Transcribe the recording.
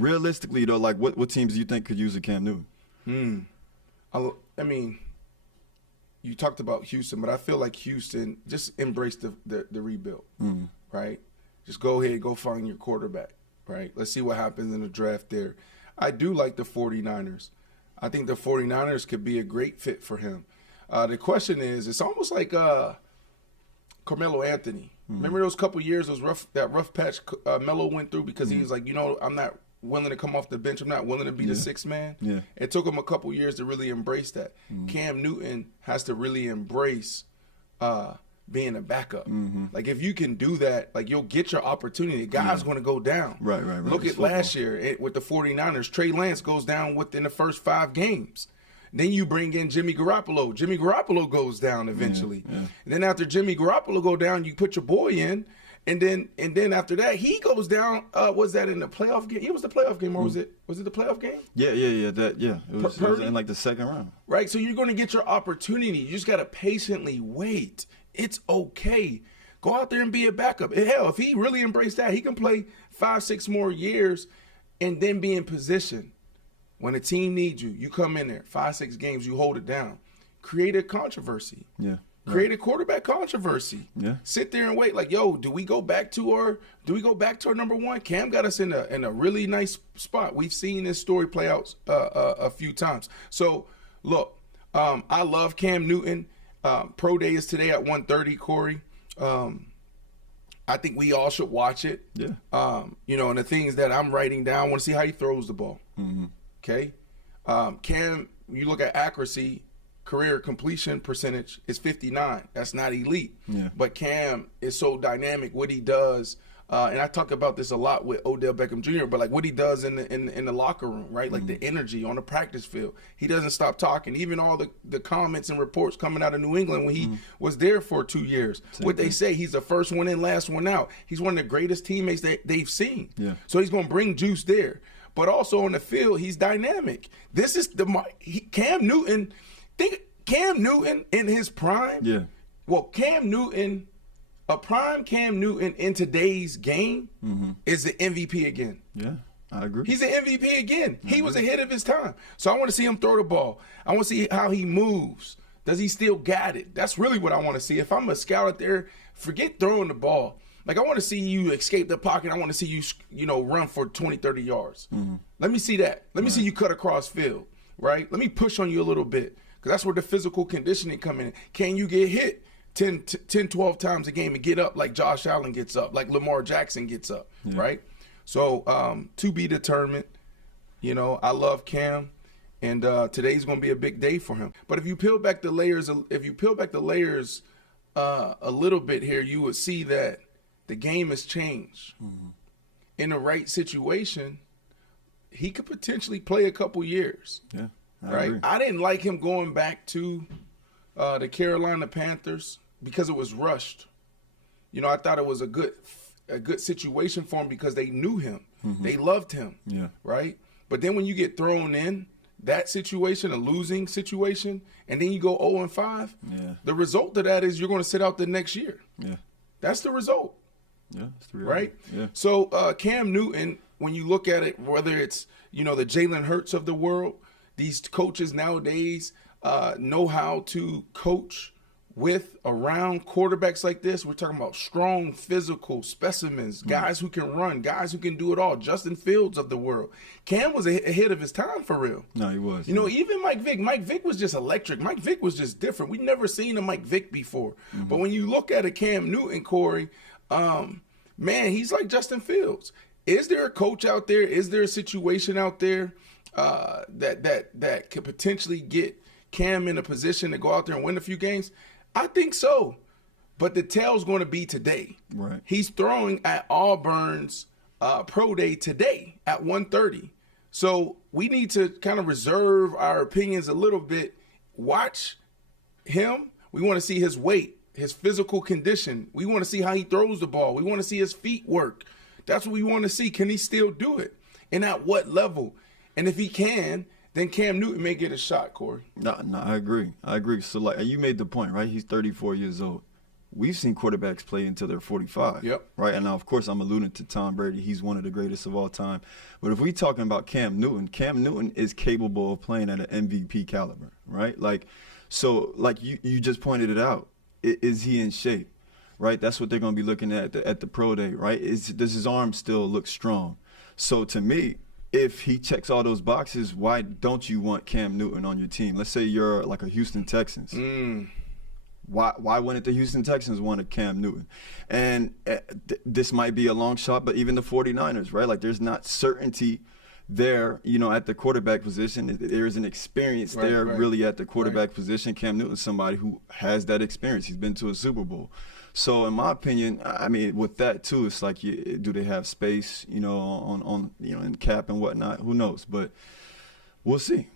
realistically though, like what teams do you think could use a Cam Newton? I mean, you talked about Houston, but I feel like Houston just embrace the rebuild, right? Just go ahead, go find your quarterback, right? Let's see what happens in the draft there. I do like the 49ers. I think the 49ers could be a great fit for him. The question is, it's almost like Carmelo Anthony. Remember those couple years, that rough patch Melo went through because he was like, I'm not willing to come off the bench. I'm not willing to be the sixth man. Yeah. It took him a couple years to really embrace that. Cam Newton has to really embrace being a backup. Like if you can do that, like you'll get your opportunity. The guy's going to go down. Right. Look at last year with the 49ers. Trey Lance goes down within the first 5 games. Then you bring in Jimmy Garoppolo. Jimmy Garoppolo goes down eventually. And then after Jimmy Garoppolo go down, you put your boy in. And then after that, he goes down. Was that in the playoff game? It was the playoff game, or was it the playoff game? Yeah. It was in like the second round. Right. So you're going to get your opportunity. You just got to patiently wait. It's okay. Go out there and be a backup. Hell, if he really embraced that, he can play 5-6 more years and then be in position. When a team needs you, you come in there, 5-6 games, you hold it down. Create a controversy. Yeah. Create a quarterback controversy. Yeah. Sit there and wait. Like, do we go back to our number one? Cam got us in a really nice spot. We've seen this story play out a few times. So, look, I love Cam Newton. Pro Day is today at 1:30, Corey. I think we all should watch it. Yeah. And the things that I'm writing down, I want to see how he throws the ball. Okay. Cam, you look at accuracy, career completion percentage is 59. That's not elite. Yeah. But Cam is so dynamic, what he does, and I talk about this a lot with Odell Beckham Jr., but like what he does in the locker room, right? Like the energy on the practice field. He doesn't stop talking. Even all the comments and reports coming out of New England when he was there for 2 years. They say, he's the first one in, last one out. He's one of the greatest teammates that they've seen. Yeah. So he's going to bring juice there. But also on the field, he's dynamic. This is Cam Newton. Think Cam Newton in his prime. Yeah. Well, Cam Newton, a prime Cam Newton in today's game is the MVP again. Yeah, I agree. He's an MVP again. He was ahead of his time. So I want to see him throw the ball. I want to see how he moves. Does he still got it? That's really what I want to see. If I'm a scout out there, forget throwing the ball. Like, I want to see you escape the pocket. I want to see you, run for 20, 30 yards. Let me see that. Let me see you cut across field, right? Let me push on you a little bit, because that's where the physical conditioning come in. Can you get hit 10, 12 times a game and get up like Josh Allen gets up, like Lamar Jackson gets up, right? So to be determined. I love Cam, and today's going to be a big day for him. But if you peel back the layers, a little bit here, you would see that the game has changed. In the right situation, he could potentially play a couple years. Yeah, right. agree. I didn't like him going back to the Carolina Panthers because it was rushed. I thought it was a good situation for him because they knew him, they loved him. Yeah. Right. But then when you get thrown in that situation, a losing situation, and then you go 0-5, the result of that is you're going to sit out the next year. Yeah. That's the result. Yeah, it's real. Right? Yeah. So Cam Newton, when you look at it, whether it's, the Jalen Hurts of the world, these coaches nowadays know how to coach around quarterbacks like this. We're talking about strong physical specimens, guys who can run, guys who can do it all. Justin Fields of the world. Cam was ahead of his time for real. No, he was. Even Mike Vick. Mike Vick was just electric. Mike Vick was just different. We've never seen a Mike Vick before. But when you look at a Cam Newton, Corey, man, he's like Justin Fields. Is there a coach out there? Is there a situation out there that could potentially get Cam in a position to go out there and win a few games? I think so. But the tell's going to be today. Right. He's throwing at Auburn's Pro Day today at 1:30. So we need to kind of reserve our opinions a little bit. Watch him. We want to see his weight, his physical condition. We want to see how he throws the ball. We want to see his feet work. That's what we want to see. Can he still do it? And at what level? And if he can, then Cam Newton may get a shot, Corey. No, I agree. So, like, you made the point, right? He's 34 years old. we've seen quarterbacks play until they're 45. Yep. Right. And now, of course, I'm alluding to Tom Brady. He's one of the greatest of all time. But if we're talking about Cam Newton is capable of playing at an MVP caliber. Right. Like you just pointed it out. Is he in shape? Right. That's what they're going to be looking at the pro day. Right. Does his arm still look strong? So to me, if he checks all those boxes, why don't you want Cam Newton on your team? Let's say you're like a Houston Texans. Why wouldn't the Houston Texans want a Cam Newton? And this might be a long shot, but even the 49ers, right? Like there's not certainty there, at the quarterback position. There's an experience really at the quarterback position. Cam Newton's somebody who has that experience. He's been to a Super Bowl. So in my opinion, I mean, with that too, it's like, do they have space, on in cap and whatnot? Who knows? But we'll see.